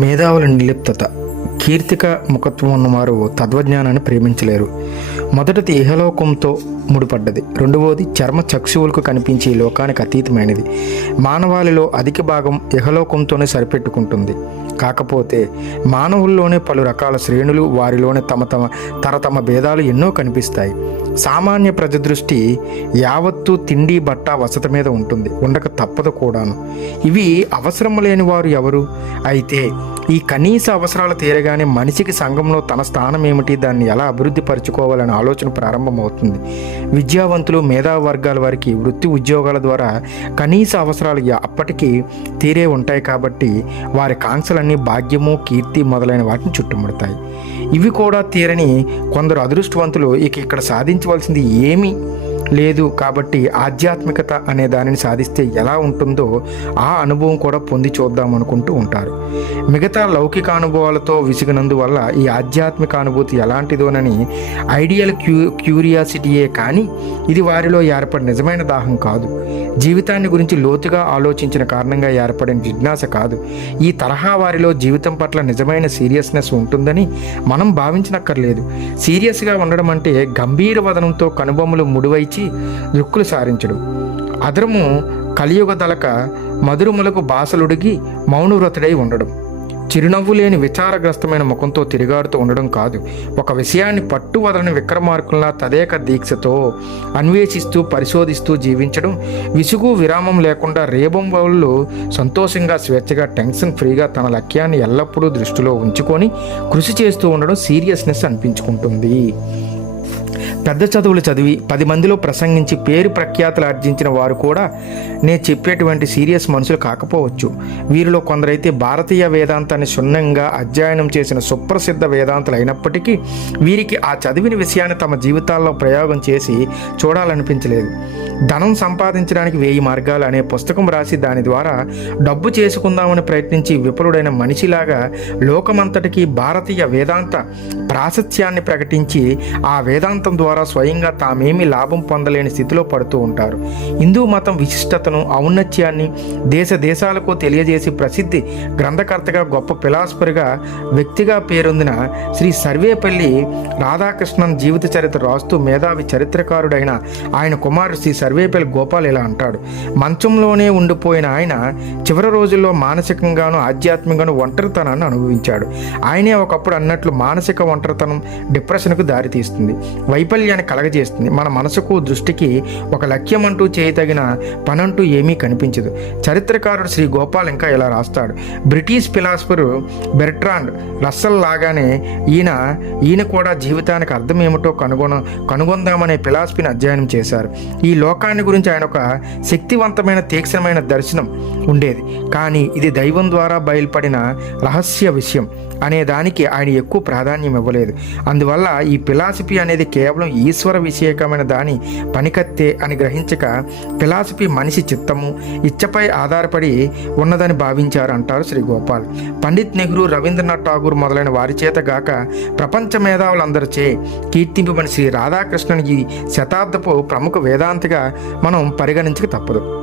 మేధావుల నిర్లిప్తత కీర్తిక ముఖత్వం ఉన్నవారు తత్వజ్ఞానాన్ని ప్రేమించలేరు. మొదటిది ఇహలోకంతో ముడిపడ్డది. రెండవది చర్మ చక్షువులకు కనిపించే లోకానికి అతీతమైనది. మానవాళిలో అధిక భాగం ఇహలోకంతోనే సరిపెట్టుకుంటుంది. కాకపోతే మానవుల్లోనే పలు రకాల శ్రేణులు వారిలోనే తమ తమ తరతమ భేదాలు ఎన్నో కనిపిస్తాయి. సామాన్య ప్రజ దృష్టి యావత్తు తిండి బట్ట వసతి మీద ఉంటుంది. ఉండక తప్పదు కూడాను. ఇవి అవసరం లేని వారు ఎవరు? అయితే ఈ కనీస అవసరాలు తీరగానే మనిషికి సంఘంలో తన స్థానం ఏమిటి? దాన్ని ఎలా అభివృద్ధి పరుచుకోవాలని ఆలోచన ప్రారంభమవుతుంది. విద్యావంతులు మేధావి వర్గాల వారికి వృత్తి ఉద్యోగాల ద్వారా కనీస అవసరాలు అప్పటికీ అప్పటికి తీరే ఉంటాయి కాబట్టి వారి కాంక్షలన్నీ భాగ్యము కీర్తి మొదలైన వాటిని చుట్టుముడతాయి. ఇవి కూడా తీరని కొందరు అదృష్టవంతులు ఇక ఇక్కడ సాధించవలసింది ఏమి? లేదు కాబట్టి ఆధ్యాత్మికత అనే దానిని సాధిస్తే ఎలా ఉంటుందో ఆ అనుభవం కూడా పొంది చూద్దాం అనుకుంటూ ఉంటారు. మిగతా లౌకిక అనుభవాలతో విసిగినందువల్ల ఈ ఆధ్యాత్మిక అనుభూతి ఎలాంటిదోనని ఐడియల్ క్యూ క్యూరియాసిటీయే కానీ ఇది వారిలో ఏర్పడిన నిజమైన దాహం కాదు. జీవితాన్ని గురించి లోతుగా ఆలోచించిన కారణంగా ఏర్పడిన జిజ్ఞాస కాదు. ఈ తరహా వారిలో జీవితం పట్ల నిజమైన సీరియస్నెస్ ఉంటుందని మనం భావించనక్కర్లేదు. సీరియస్గా ఉండడం అంటే గంభీర వదనంతో కనుబొమ్మలు ముడివైచి దృక్కులు సారించడం. అదరము కలియుగ దలక మధురములకు బాసలుడిగి మౌనవ్రతుడై ఉండడం. చిరునవ్వు లేని విచారగ్రస్తమైన ముఖంతో తిరిగాడుతూ ఉండడం కాదు. ఒక విషయాన్ని పట్టు వదలని విక్రమార్కుల్లా తదేక దీక్షతో అన్వేషిస్తూ పరిశోధిస్తూ జీవించడం విసుగు విరామం లేకుండా రేబం వాళ్ళు సంతోషంగా స్వేచ్ఛగా టెన్షన్ ఫ్రీగా తన లక్ష్యాన్ని ఎల్లప్పుడూ దృష్టిలో ఉంచుకొని కృషి చేస్తూ ఉండడం సీరియస్నెస్ అనిపించుకుంటుంది. పెద్ద చదువులు చదివి పది మందిలో ప్రసంగించి పేరు ప్రఖ్యాతులు ఆర్జించిన వారు కూడా నేను చెప్పేటువంటి సీరియస్ మనుషులు కాకపోవచ్చు. వీరిలో కొందరైతే భారతీయ వేదాంతాన్ని క్షుణ్ణంగా అధ్యయనం చేసిన సుప్రసిద్ధ వేదాంతులు అయినప్పటికీ వీరికి ఆ చదివిన విషయాన్ని తమ జీవితాల్లో ప్రయోగం చేసి చూడాలనిపించలేదు. ధనం సంపాదించడానికి వేయి మార్గాలు అనే పుస్తకం రాసి దాని ద్వారా డబ్బు చేసుకుందామని ప్రయత్నించి విఫలుడైన మనిషిలాగా లోకమంతటికి భారతీయ వేదాంత ప్రాశస్త్యాన్ని ప్రకటించి ఆ వేదాంతం ద్వారా స్వయంగా తామేమీ లాభం పొందలేని స్థితిలో పడుతూ ఉంటారు. హిందూ మతం విశిష్టతను ఔన్నత్యాన్ని దేశ దేశాలకు తెలియజేసి ప్రసిద్ధి గ్రంథకర్తగా గొప్ప ఫిలాసఫర్గా వ్యక్తిగా పేరొందిన శ్రీ సర్వేపల్లి రాధాకృష్ణన్ జీవిత చరిత్ర రాస్తూ మేధావి చరిత్రకారుడైన ఆయన కుమారుడు శ్రీ సర్వేపల్లి గోపాల్ ఇలా అంటాడు. మంచంలోనే ఉండిపోయిన ఆయన చివరి రోజుల్లో మానసికంగాను ఆధ్యాత్మికంగాను ఒంటరితనాన్ని అనుభవించాడు. ఆయనే ఒకప్పుడు అన్నట్లు మానసిక ఒంటరితనం డిప్రెషన్కు దారితీస్తుంది. వైఫల్యాన్ని కలగజేస్తుంది. మన మనసుకు దృష్టికి ఒక లక్ష్యం అంటూ చేయతగిన పనంటూ ఏమీ కనిపించదు. చరిత్రకారుడు శ్రీ గోపాల్ ఇంకా ఇలా రాస్తాడు. బ్రిటిష్ ఫిలాసఫరు బెర్ట్రాండ్ రస్సల్ లాగానే ఈయన ఈయన కూడా జీవితానికి అర్థం ఏమిటో కనుగొన కనుగొందామనే ఫిలాసఫీని అధ్యయనం చేశారు. ఈ లోక లోకాన్ని గురించి ఆయన ఒక శక్తివంతమైన తీక్షణమైన దర్శనం ఉండేది. కానీ ఇది దైవం ద్వారా బయలుపడిన రహస్య విషయం. అనే దానికి ఆయన ఎక్కువ ప్రాధాన్యం ఇవ్వలేదు. అందువల్ల ఈ ఫిలాసఫీ అనేది కేవలం ఈశ్వర విషయకమైన దాని పనికత్తే అని గ్రహించక ఫిలాసఫీ మనిషి చిత్తము ఇచ్చపై ఆధారపడి ఉన్నదని భావించారు అంటారు శ్రీ గోపాల్. పండిత్ నెహ్రూ రవీంద్రనాథ్ ఠాగూర్ మొదలైన వారి చేత గాక ప్రపంచ మేధావులందరిచే కీర్తింపబడిన శ్రీ రాధాకృష్ణుని ఈ శతాబ్దపు ప్రముఖ వేదాంతిగా మనం పరిగణించక తప్పదు.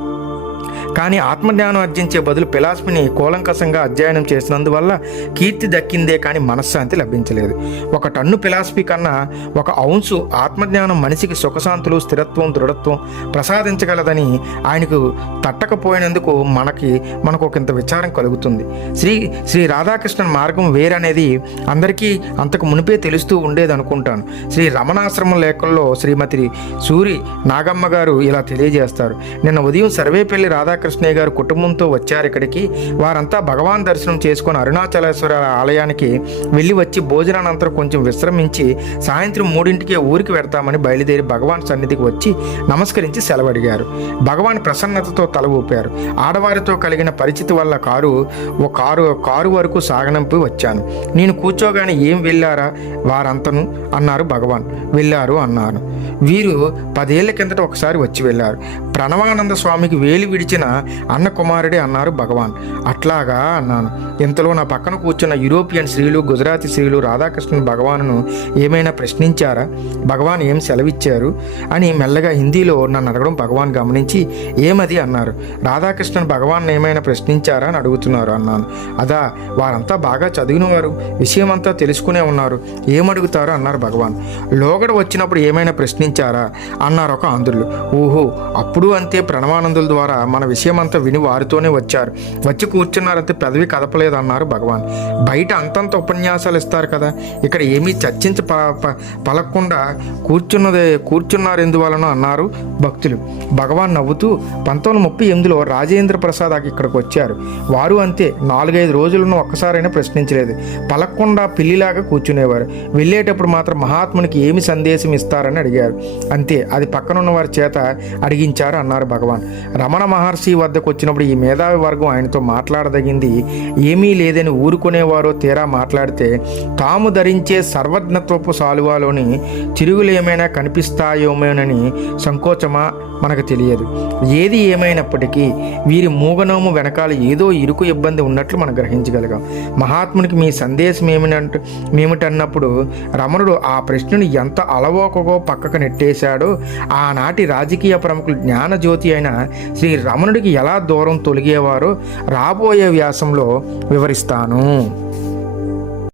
కానీ ఆత్మజ్ఞానం అర్జించే బదులు ఫిలాసఫీని కూలంకషంగా అధ్యయనం చేసినందువల్ల కీర్తి దక్కిందే కానీ మనశ్శాంతి లభించలేదు. ఒక టన్ను ఫిలాసఫీ కన్నా ఒక ఔన్సు ఆత్మజ్ఞానం మనిషికి సుఖశాంతులు స్థిరత్వం దృఢత్వం ప్రసాదించగలదని ఆయనకు తట్టకపోయినందుకు మనకి మనకు ఒకంత విచారం కలుగుతుంది. శ్రీ శ్రీ రాధాకృష్ణన్ మార్గం వేరనేది అందరికీ అంతకు మునిపే తెలుస్తూ ఉండేది అనుకుంటాను శ్రీ రమణాశ్రమం లేఖల్లో శ్రీమతి సూరి నాగమ్మ గారు ఇలా తెలియజేస్తారు. నిన్న ఉదయం సర్వేపల్లి రాధాకృష్ణ రాధాకృష్ణయ్య గారు కుటుంబంతో వచ్చారు ఇక్కడికి. వారంతా భగవాన్ దర్శనం చేసుకుని అరుణాచలేశ్వర ఆలయానికి వెళ్ళి వచ్చి భోజనానంతరం కొంచెం విశ్రమించి సాయంత్రం మూడింటికే ఊరికి వెడతామని బయలుదేరి భగవాన్ సన్నిధికి వచ్చి నమస్కరించి సెలవడిగారు. భగవాన్ ప్రసన్నతతో తల ఊపారు. ఆడవారితో కలిగిన పరిచితి వల్ల కారు ఓ కారు కారు వరకు సాగనంపి వచ్చాను. నేను కూర్చోగానే ఏం వెళ్ళారా? వారంతను అన్నారు భగవాన్. వెళ్ళారు అన్నారు వీరు పదేళ్ళ కిందట ఒకసారి వచ్చి వెళ్ళారు. ప్రణవానంద స్వామికి వేలు విడిచిన అన్న కుమారుడే అన్నారు భగవాన్. అట్లాగా అన్నాను ఇంతలో నా పక్కన కూర్చున్న యూరోపియన్ స్త్రీలు గుజరాతీ స్త్రీలు రాధాకృష్ణ భగవాను ఏమైనా ప్రశ్నించారా? భగవాన్ ఏం సెలవిచ్చారు? అని మెల్లగా హిందీలో నన్ను అడగడం భగవాన్ గమనించి ఏమది? అన్నారు. రాధాకృష్ణ భగవాన్ ఏమైనా ప్రశ్నించారా? అని అడుగుతున్నారు అన్నాను. అదా వారంతా బాగా చదివిన వారు విషయమంతా తెలుసుకునే ఉన్నారు. ఏమడుగుతారు? అన్నారు భగవాన్. లోగడ వచ్చినప్పుడు ఏమైనా ప్రశ్నించారా? అన్నారు ఒక ఆంధ్రులు. ఓహో అప్పుడు అంతే ప్రణవానందుల ద్వారా మన విషయమంతా విని వారితోనే వచ్చారు. వచ్చి కూర్చున్నారంటే పెదవి కదపలేదు అన్నారు భగవాన్. బయట అంతంత ఉపన్యాసాలు ఇస్తారు కదా. ఇక్కడ ఏమీ చర్చించ ప ప- కూర్చున్నదే కూర్చున్నారు ఎందువలన అన్నారు భక్తులు. భగవాన్ నవ్వుతూ పంతొమ్మిది ముప్పై ఎనిమిదిలో రాజేంద్ర ప్రసాద్ ఇక్కడికి వచ్చారు. వారు అంతే నాలుగైదు రోజులను ఒక్కసారైనా ప్రశ్నించలేదు. పలకుండా పిల్లిలాగా కూర్చునేవారు. వెళ్ళేటప్పుడు మాత్రం మహాత్మునికి ఏమి సందేశం ఇస్తారని అడిగారు. అంతే అది పక్కనున్న వారి చేత అడిగించారు అన్నారు భగవాన్. రమణ మహర్షి వద్దకు వచ్చినప్పుడు ఈ మేధావి వర్గం ఆయనతో మా మాట్లాడదగింది. ఏమీ లేదని ఊరుకునేవారో తీరా మాట్లాడితే తాము ధరించే సర్వజ్ఞత్వపు సాలువాలోని చిరుగులు ఏమైనా కనిపిస్తాయోమోనని సంకోచమా మనకు తెలియదు. ఏది ఏమైనప్పటికీ వీరి మూగనోము వెనకాల ఏదో ఇరుకు ఇబ్బంది ఉన్నట్లు మనం గ్రహించగలిగాం. మహాత్మునికి మీ సందేశం ఏమినంట ఏమిటన్నప్పుడు రమణుడు ఆ ప్రశ్నను ఎంత అలవోకగో పక్కకు నెట్టేశాడో ఆనాటి రాజకీయ ప్రముఖులు జ్ఞానజ్యోతి అయిన శ్రీ రమణుడికి ఎలా దూరం తొలగేవారో రాబోయే వ్యాసంలో వివరిస్తాను.